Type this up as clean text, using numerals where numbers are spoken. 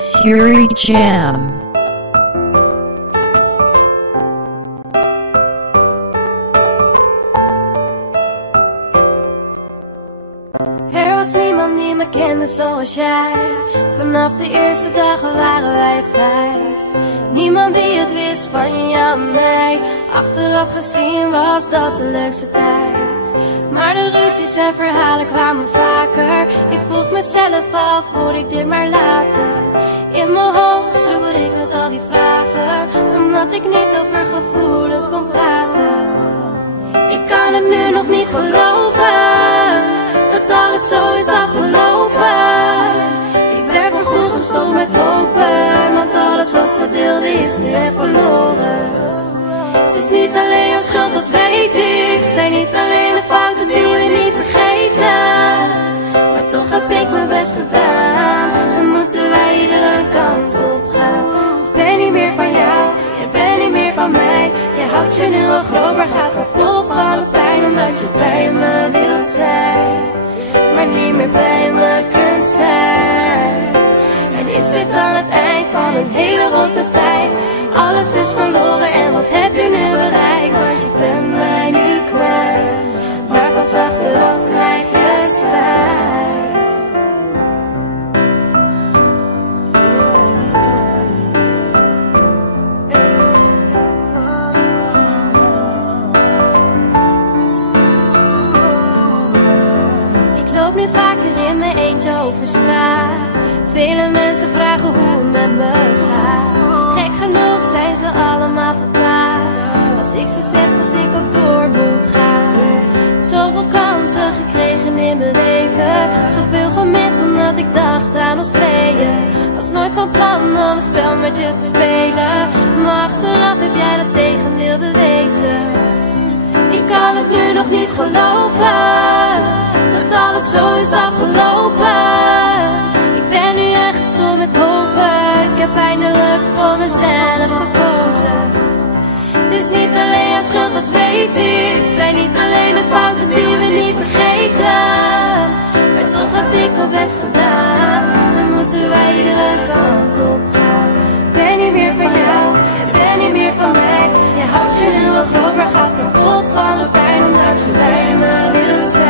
Siri Jam. Er was niemand die me kende zoals jij. Vanaf de eerste dagen waren wij feit. Niemand die het wist van jou en mij. Achteraf gezien was dat de leukste tijd. Maar de ruzies en verhalen kwamen vaker. Ik vroeg mezelf af, voor ik dit maar laten. In mijn hoofd struggelde ik met al die vragen, omdat ik niet over gevoelens kon praten. Ik kan het nu nog niet geloven, dat alles zo is afgelopen. Ik ben voorgoed gestopt met hopen, want alles wat we deelden is nu echt verloren. Het is niet alleen jouw schuld, dat weet ik. Het zijn niet alleen de fouten die we niet vergeten. Maar toch heb ik mijn best gedaan. Dan moeten wij iedere kant op gaan. Ik ben niet meer van jou, jij bent niet meer van mij. Je houdt je nu al groot, maar gaat kapot van de pijn, omdat je bij me wilt zijn, maar niet meer bij me kunt zijn. En is dit dan het eind van een hele rotte tijd? Alles is verloren en wat heb je nu bereikt? Want je bent mij nu kwijt, maar pas achteraf krijg je spijt. Ik loop nu vaker in mijn eentje over straat. Vele mensen vragen hoe het met me gaat. Gek genoeg zijn ze allemaal verbaasd als ik ze zeg dat ik ook door moet gaan. Zoveel kansen gekregen in mijn leven, zoveel gemist omdat ik dacht aan ons tweeën. Was nooit van plan om een spel met je te spelen, maar achteraf heb jij dat tegendeel bewezen. Ik kan het nu nog niet geloven, dat alles zo is afgelopen. Ik ben nu echt gestopt met hopen, ik heb eindelijk voor mezelf gekozen. Het is niet alleen jouw schuld, dat weet ik. Het zijn niet alleen de fouten die we niet vergeten. Maar toch heb ik mijn best gedaan. Dan moeten wij iedere kant op gaan. Ik ben niet meer van jou, jij bent niet meer van mij. Je houdt je nu wel groot, maar gaat kapot van de pijn, omdat je bij me wilt zijn.